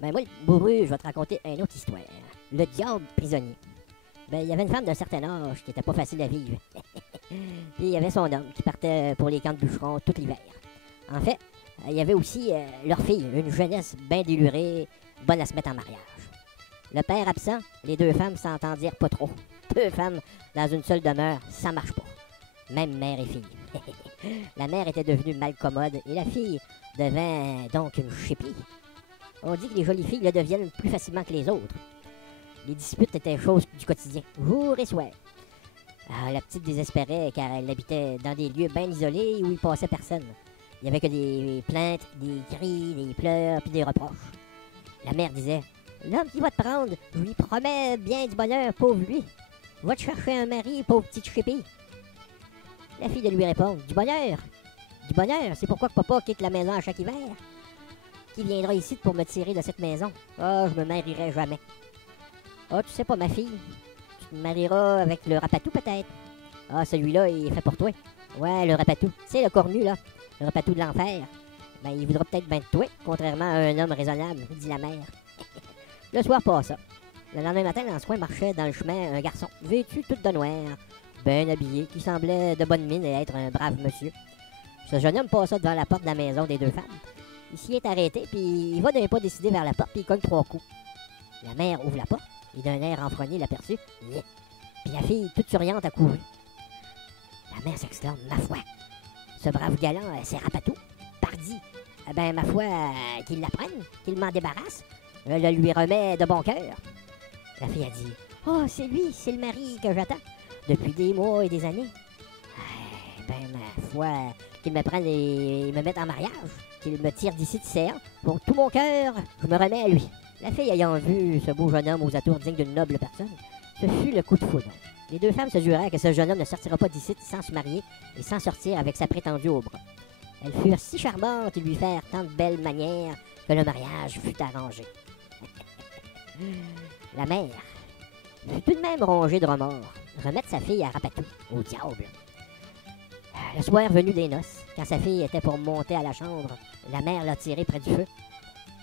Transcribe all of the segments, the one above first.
Ben moi, le bourru, je vais te raconter une autre histoire. Le diable prisonnier. Ben, il y avait une femme d'un certain âge qui était pas facile à vivre. Puis il y avait son homme qui partait pour les camps de bûcherons tout l'hiver. En fait, il y avait aussi leur fille, une jeunesse bien délurée, bonne à se mettre en mariage. Le père absent, les deux femmes s'entendirent pas trop. Deux femmes dans une seule demeure, ça marche pas. Même mère et fille. La mère était devenue mal commode et la fille devint donc une chipie. On dit que les jolies filles le deviennent plus facilement que les autres. Les disputes étaient choses du quotidien, jour et soir. Ah, la petite désespérait car elle habitait dans des lieux bien isolés où il passait personne. Il n'y avait que des plaintes, des cris, des pleurs puis des reproches. La mère disait « L'homme qui va te prendre, je lui promets bien du bonheur, pauvre lui. Va te chercher un mari, pauvre petite chipie. » La fille de lui répondre « Du bonheur. Du bonheur, c'est pourquoi que papa quitte la maison à chaque hiver. Qui viendra ici pour me tirer de cette maison? Ah, je me marierai jamais. Ah, tu sais pas, ma fille, tu te marieras avec le rapatou peut-être. Ah, celui-là, il est fait pour toi. Ouais, le rapatou. C'est le cornu, là. Le rapatou de l'enfer. Ben, il voudra peut-être bien de toi, contrairement à un homme raisonnable, dit la mère. Le soir passa. Le lendemain matin, dans ce coin marchait dans le chemin un garçon, vêtu tout de noir, bien habillé, qui semblait de bonne mine et être un brave monsieur. Ce jeune homme passa devant la porte de la maison des deux femmes. Il s'y est arrêté, puis il va d'un pas décidé vers la porte, puis il cogne 3 coups. La mère ouvre la porte, et d'un air enfrogné l'aperçut. Puis la fille, toute souriante, a couru. La mère s'exclame, ma foi, ce brave galant, c'est rapatou, pardi. Eh ben, ma foi, qu'il la prenne, qu'il m'en débarrasse, le lui remet de bon cœur. La fille a dit, oh, c'est lui, c'est le mari que j'attends, depuis des mois et des années. Eh ben, ma foi, qu'il me prenne et me mette en mariage, qu'il me tire d'ici de serre, pour tout mon cœur, je me remets à lui. La fille ayant vu ce beau jeune homme aux atours dignes d'une noble personne, ce fut le coup de foudre. Les deux femmes se jurèrent que ce jeune homme ne sortira pas d'ici sans se marier et sans sortir avec sa prétendue au bras. Elles furent si charmantes et lui firent tant de belles manières que le mariage fut arrangé. La mère fut tout de même rongée de remords, remettre sa fille à Rapatou, au diable. Le soir venu des noces, quand sa fille était pour monter à la chambre, la mère l'a tirée près du feu.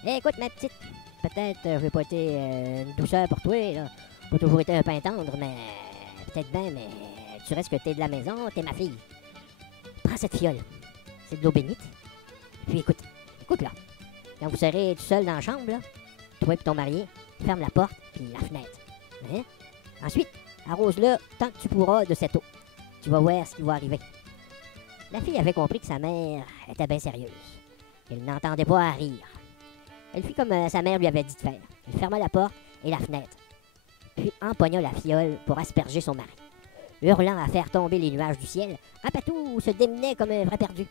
Écoute, ma petite, peut-être j'ai pas été une douceur pour toi, là. Pas toujours été un pain tendre, mais peut-être bien, mais tu restes que t'es de la maison, t'es ma fille. Prends cette fiole, c'est de l'eau bénite. Puis écoute là, quand vous serez tout seul dans la chambre, là, toi et ton marié, ferme la porte puis la fenêtre. Hein? Ensuite, arrose-le tant que tu pourras de cette eau. Tu vas voir ce qui va arriver. La fille avait compris que sa mère était bien sérieuse, qu'elle n'entendait pas à rire. Elle fit comme sa mère lui avait dit de faire. Elle ferma la porte et la fenêtre, puis empoigna la fiole pour asperger son mari. Hurlant à faire tomber les nuages du ciel, Rapatou se démenait comme un vrai perdu.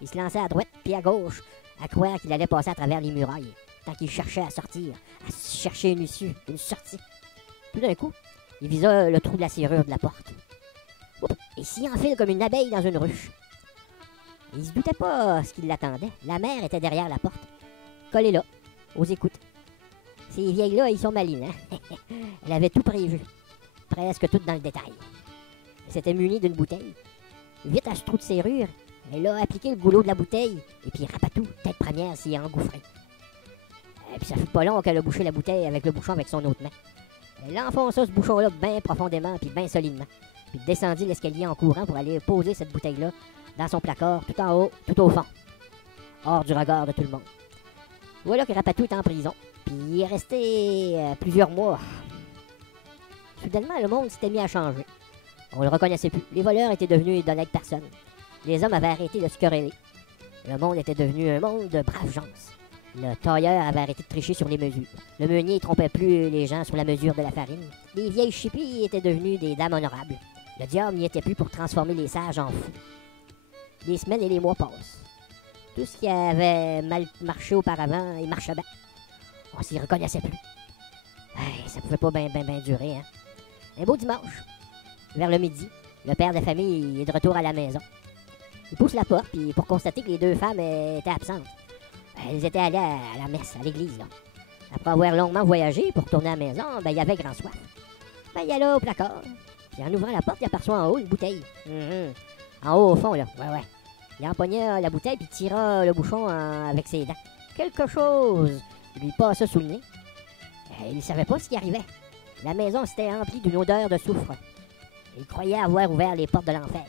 Il se lançait à droite puis à gauche, à croire qu'il allait passer à travers les murailles, tant qu'il cherchait à sortir, à chercher une issue, une sortie. Tout d'un coup, il visa le trou de la serrure de la porte. Oups, et s'y enfile comme une abeille dans une ruche. Il se doutait pas ce qui l'attendait. La mère était derrière la porte, collée là, aux écoutes. Ces vieilles-là, ils sont malines, hein? Elle avait tout prévu, presque tout dans le détail. Elle s'était munie d'une bouteille. Vite à ce trou de serrure, elle a appliqué le goulot de la bouteille, et puis Rapatou, tête première, s'y est engouffré. Et puis ça fut pas long qu'elle a bouché la bouteille avec le bouchon avec son autre main. Elle enfonça ce bouchon-là bien profondément, puis bien solidement. Puis descendit l'escalier en courant pour aller poser cette bouteille-là dans son placard, tout en haut, tout au fond, hors du regard de tout le monde. Voilà que Rapatou est en prison, puis il est resté plusieurs mois. Soudainement, le monde s'était mis à changer. On le reconnaissait plus. Les voleurs étaient devenus d'honnêtes personnes. Les hommes avaient arrêté de se quereller. Le monde était devenu un monde de braves gens. Le tailleur avait arrêté de tricher sur les mesures. Le meunier ne trompait plus les gens sur la mesure de la farine. Les vieilles chippies étaient devenues des dames honorables. Le diable n'y était plus pour transformer les sages en fous. Les semaines et les mois passent. Tout ce qui avait mal marché auparavant, il marchait bien. On s'y reconnaissait plus. Hey, ça pouvait pas bien durer, hein. Un beau dimanche, vers le midi, le père de famille est de retour à la maison. Il pousse la porte puis pour constater que les deux femmes étaient absentes. Elles étaient allées à la messe, à l'église, là. Après avoir longuement voyagé pour retourner à la maison, ben, il y avait grand soif. Ben, il allait au placard. Puis en ouvrant la porte, il aperçoit en haut une bouteille. En haut, au fond, là. Ouais. Il empogna la bouteille puis tira le bouchon avec ses dents. Quelque chose lui passa sous le nez. Il ne savait pas ce qui arrivait. La maison s'était remplie d'une odeur de soufre. Il croyait avoir ouvert les portes de l'enfer.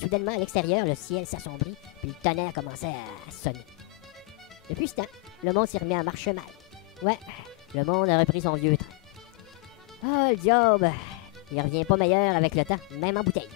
Soudainement, à l'extérieur, le ciel s'assombrit, puis le tonnerre commençait à sonner. Depuis ce temps, le monde s'est remis à marcher mal. Ouais, le monde a repris son vieux train. Ah, le diable, il revient pas meilleur avec le temps, même en bouteille.